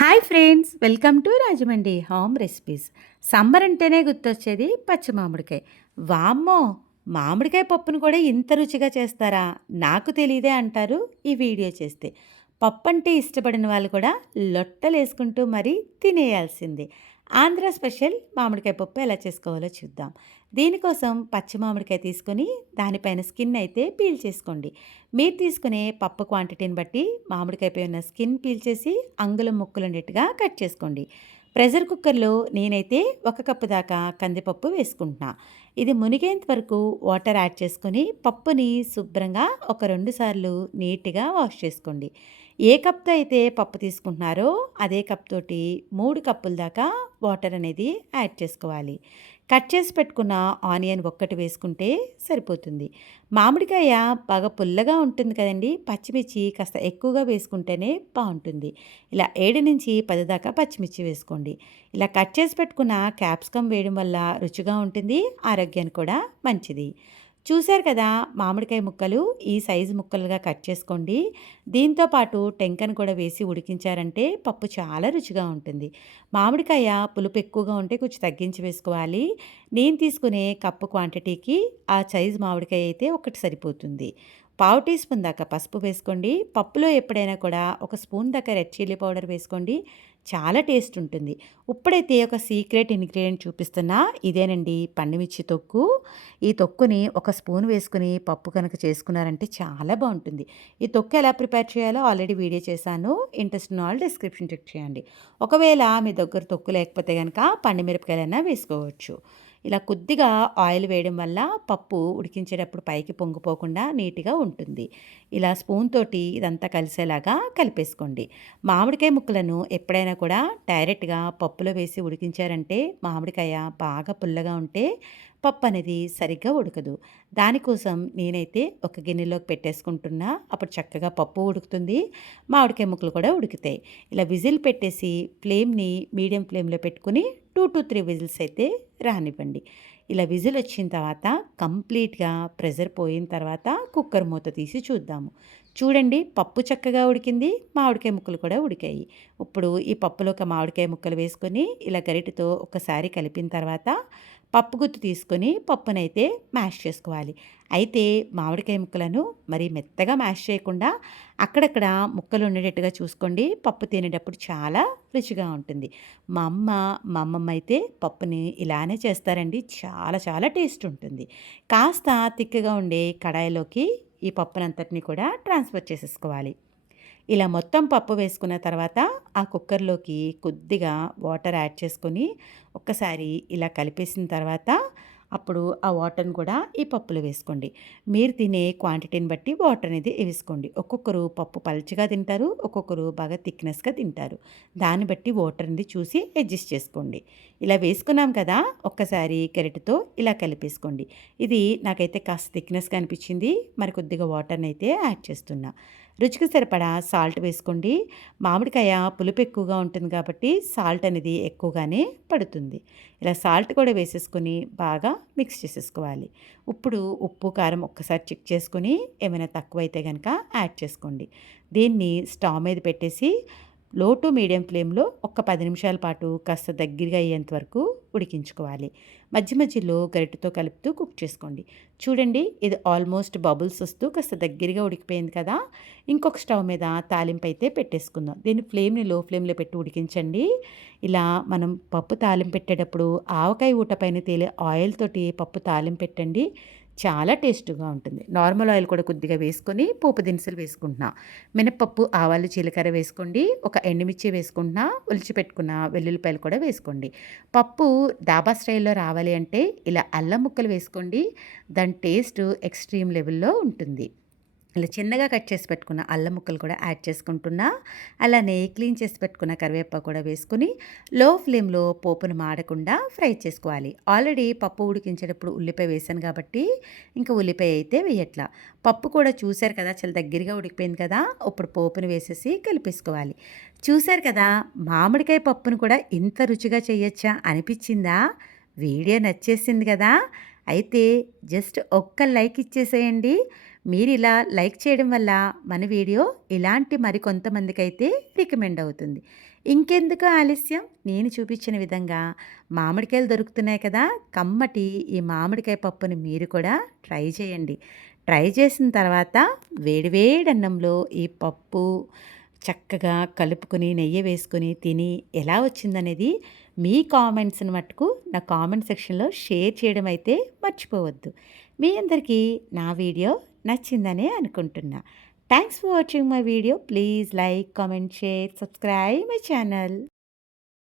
Hi friends welcome to Rajahmundry home recipes. Summer అంటేనే గుర్తొచ్చేది పచ్చి మామిడికాయ. వామ్మో మామిడికాయ పప్పును కూడా ఇంత రుచిగా చేస్తారా? నాకు తెలియదే అంటారు ఈ వీడియో చేస్తే. పప్పు అంటే ఇష్టపడిన వాళ్ళు కూడా లొట్టలేసుకుంటూ మరీ తినేయాల్సిందే. ఆంధ్ర స్పెషల్ మామిడికాయ పప్పు ఎలా చేసుకోవాలో చూద్దాం. దీనికోసం పచ్చి మామిడికాయ తీసుకొని దానిపైన స్కిన్ అయితే పీల్ చేసుకోండి. మీరు తీసుకునే పప్పు క్వాంటిటీని బట్టి మామిడికాయపై ఉన్న స్కిన్ పీల్ చేసి అంగుళం ముక్కలు ఉండేట్టుగా కట్ చేసుకోండి. ప్రెషర్ కుక్కర్లో నేనైతే ఒక కప్పు దాకా కందిపప్పు వేసుకుంటున్నా. ఇది మునిగేంత వరకు వాటర్ యాడ్ చేసుకొని పప్పుని శుభ్రంగా ఒక రెండు సార్లు నీట్గా వాష్ చేసుకోండి. ఏ కప్తో అయితే పప్పు తీసుకుంటున్నారో అదే కప్ తోటి మూడు కప్పుల దాకా వాటర్ అనేది యాడ్ చేసుకోవాలి. కట్ చేసి పెట్టుకున్న ఆనియన్ ఒక్కటి వేసుకుంటే సరిపోతుంది. మామిడికాయ బాగా పుల్లగా ఉంటుంది కదండి. పచ్చిమిర్చి కాస్త ఎక్కువగా వేసుకుంటేనే బాగుంటుంది. ఇలా ఏడు నుంచి పది దాకా పచ్చిమిర్చి వేసుకోండి. ఇలా కట్ చేసి పెట్టుకున్న క్యాప్సికమ్ వేయడం వల్ల రుచిగా ఉంటుంది ఆరోగ్యానికి కూడా మంచిది. చూశారు కదా మామిడికాయ ముక్కలు ఈ సైజు ముక్కలుగా కట్ చేసుకోండి. దీంతో పాటు టెంకను కూడా వేసి ఉడికించారంటే పప్పు చాలా రుచిగా ఉంటుంది. మామిడికాయ పులుపు ఎక్కువగా ఉంటే కొంచెం తగ్గించి వేసుకోవాలి. నేను తీసుకునే కప్పు క్వాంటిటీకి ఆ సైజు మామిడికాయ అయితే ఒకటి సరిపోతుంది. పావు టీ స్పూన్ దాకా పసుపు వేసుకోండి. పప్పులో ఎప్పుడైనా కూడా ఒక స్పూన్ దాకా రెడ్ చిల్లీ పౌడర్ వేసుకోండి. చాలా టేస్ట్ ఉంటుంది. ఇప్పుడైతే ఒక సీక్రెట్ ఇంగ్రీడియంట్ చూపిస్తున్నా. ఇదేనండి పండుమిర్చి తొక్కు. ఈ తొక్కుని ఒక స్పూన్ వేసుకుని పప్పు కనుక చేసుకున్నారంటే చాలా బాగుంటుంది. ఈ తొక్కు ఎలా ప్రిపేర్ చేయాలో ఆల్రెడీ వీడియో చేశాను. ఇంట్రెస్ట్ ఉన్న వాళ్ళు డిస్క్రిప్షన్ చెక్ చేయండి. ఒకవేళ మీ దగ్గర తొక్కు లేకపోతే కనుక పండుమిరపకాయలైనా వేసుకోవచ్చు. ఇలా కొద్దిగా ఆయిల్ వేయడం వల్ల పప్పు ఉడికించేటప్పుడు పైకి పొంగిపోకుండా నీట్గా ఉంటుంది. ఇలా స్పూన్ తోటి ఇదంతా కలిసేలాగా కలిపేసుకోండి. మామిడికాయ ముక్కలను ఎప్పుడైనా కూడా డైరెక్ట్గా పప్పులో వేసి ఉడికించారంటే మామిడికాయ బాగా పుల్లగా ఉంటే పప్పు అనేది సరిగ్గా ఉడకదు. దానికోసం నేనైతే ఒక గిన్నెలోకి పెట్టేసుకుంటున్నా. అప్పుడు చక్కగా పప్పు ఉడుకుతుంది. మామిడికాయ ముక్కలు కూడా ఉడుకుతాయి. ఇలా విజిల్ పెట్టేసి ఫ్లేమ్ని మీడియం ఫ్లేమ్లో పెట్టుకుని టూ టు త్రీ విజిల్స్ అయితే రానివ్వండి. ఇలా విజిల్ వచ్చిన తర్వాత కంప్లీట్గా ప్రెజర్ పోయిన తర్వాత కుక్కర్ మూత తీసి చూద్దాము. చూడండి పప్పు చక్కగా ఉడికింది మామిడికాయ ముక్కలు కూడా ఉడికాయి. ఇప్పుడు ఈ పప్పులో ఒక మామిడికాయ ముక్కలు వేసుకొని ఇలా గరిటతో ఒకసారి కలిపిన తర్వాత పప్పు గుత్తు తీసుకొని పప్పునైతే మ్యాష్ చేసుకోవాలి. అయితే మామిడికాయ ముక్కలను మరి మెత్తగా మ్యాష్ చేయకుండా అక్కడక్కడ ముక్కలు ఉండేటట్టుగా చూసుకోండి. పప్పు తినేటప్పుడు చాలా రుచిగా ఉంటుంది. మా అమ్మ మా అమ్మమ్మ అయితే పప్పుని ఇలానే చేస్తారండి. చాలా చాలా టేస్ట్ ఉంటుంది. కాస్త తిక్కగా ఉండే కడాయిలోకి ఈ పప్పునంతటిని కూడా ట్రాన్స్ఫర్ చేసేసుకోవాలి. ఇలా మొత్తం పప్పు వేసుకున్న తర్వాత ఆ కుక్కర్లోకి కొద్దిగా వాటర్ యాడ్ చేసుకొని ఒక్కసారి ఇలా కలిపేసిన తర్వాత అప్పుడు ఆ వాటర్ని కూడా ఈ పప్పులో వేసుకోండి. మీరు తినే క్వాంటిటీని బట్టి వాటర్ అనేది వేసుకోండి. ఒక్కొక్కరు పప్పు పల్చగా తింటారు ఒక్కొక్కరు బాగా థిక్నెస్గా తింటారు. దాన్ని బట్టి వాటర్ అనేది చూసి అడ్జస్ట్ చేసుకోండి. ఇలా వేసుకున్నాం కదా ఒక్కసారి కెరటితో ఇలా కలిపేసుకోండి. ఇది నాకైతే కాస్త థిక్నెస్గా అనిపించింది. మరి కొద్దిగా వాటర్ని అయితే యాడ్ చేస్తున్నా. రుచికి సరిపడా సాల్ట్ వేసుకోండి. మామిడికాయ పులుపు ఎక్కువగా ఉంటుంది కాబట్టి సాల్ట్ అనేది ఎక్కువగానే పడుతుంది. ఇలా సాల్ట్ కూడా వేసేసుకొని బాగా మిక్స్ చేసేసుకోవాలి. ఇప్పుడు ఉప్పు కారం ఒక్కసారి చెక్ చేసుకొని ఏమైనా తక్కువైతే కనుక యాడ్ చేసుకోండి. దీన్ని స్టవ్ మీద పెట్టేసి లో టు మీడియం ఫ్లేమ్లో ఒక పది నిమిషాల పాటు కాస్త దగ్గరగా అయ్యేంత వరకు ఉడికించుకోవాలి. మధ్య మధ్యలో గరిటతో కలుపుతూ కుక్ చేసుకోండి. చూడండి ఇది ఆల్మోస్ట్ బబుల్స్ వస్తూ కాస్త దగ్గరగా ఉడికిపోయింది కదా? ఇంకొక స్టవ్ మీద తాలింపు అయితే పెట్టేసుకుందాం. దీన్ని ఫ్లేమ్ని లో ఫ్లేమ్లో పెట్టి ఉడికించండి. ఇలా మనం పప్పు తాలింపు పెట్టేటప్పుడు ఆవకాయ ఊట పైన తేలే ఆయిల్ తోటి పప్పు తాలింపు పెట్టండి. చాలా టేస్ట్గా ఉంటుంది. నార్మల్ ఆయిల్ కూడా కొద్దిగా వేసుకొని పోపు దినుసులు వేసుకుంటున్నా. మినపప్పు ఆవాలు జీలకర్ర వేసుకోండి. ఒక ఎండుమిర్చి వేసుకుంటున్నా. ఒలిచి పెట్టుకున్న వెల్లుల్లిపాయలు కూడా వేసుకోండి. పప్పు డాబా స్టైల్లో రావాలి అంటే ఇలా అల్లం ముక్కలు వేసుకోండి. దాని టేస్ట్ ఎక్స్ట్రీమ్ లెవెల్లో ఉంటుంది. ఇలా చిన్నగా కట్ చేసి పెట్టుకున్న అల్లం ముక్కలు కూడా యాడ్ చేసుకుంటున్నా. అలానే క్లీన్ చేసి పెట్టుకున్న కరివేపాకు కూడా వేసుకుని లో ఫ్లేమ్లో పోపును మాడకుండా ఫ్రై చేసుకోవాలి. ఆల్రెడీ పప్పు ఉడికించేటప్పుడు ఉల్లిపాయ వేసాను కాబట్టి ఇంకా ఉల్లిపాయ అయితే వేయట్లా. పప్పు కూడా చూశారు కదా చాలా దగ్గరగా ఉడికిపోయింది కదా ఇప్పుడు పోపును వేసేసి కలిపేసుకోవాలి. చూశారు కదా మామిడికాయ పప్పును కూడా ఇంత రుచిగా చేయొచ్చా అనిపించిందా? వీడియో నచ్చేసింది కదా? అయితే జస్ట్ ఒక్క లైక్ ఇచ్చేసేయండి. మీరు ఇలా లైక్ చేయడం వల్ల మన వీడియో ఇలాంటి మరికొంతమందికైతే రికమెండ్ అవుతుంది. ఇంకెందుకు ఆలస్యం? నేను చూపించిన విధంగా మామిడికాయలు దొరుకుతున్నాయి కదా కమ్మటి ఈ మామిడికాయ పప్పుని మీరు కూడా ట్రై చేయండి. ట్రై చేసిన తర్వాత వేడివేడి అన్నంలో ఈ పప్పు చక్కగా కలుపుకొని నెయ్యి వేసుకొని తిని ఎలా వచ్చిందనేది మీ కామెంట్స్ని మట్టుకు నా కామెంట్ సెక్షన్లో షేర్ చేయడం అయితే మర్చిపోవద్దు. మీ అందరికీ నా వీడియో నచ్చిందనే అనుకుంటున్నా. Thanks for watching my video please like comment share subscribe my channel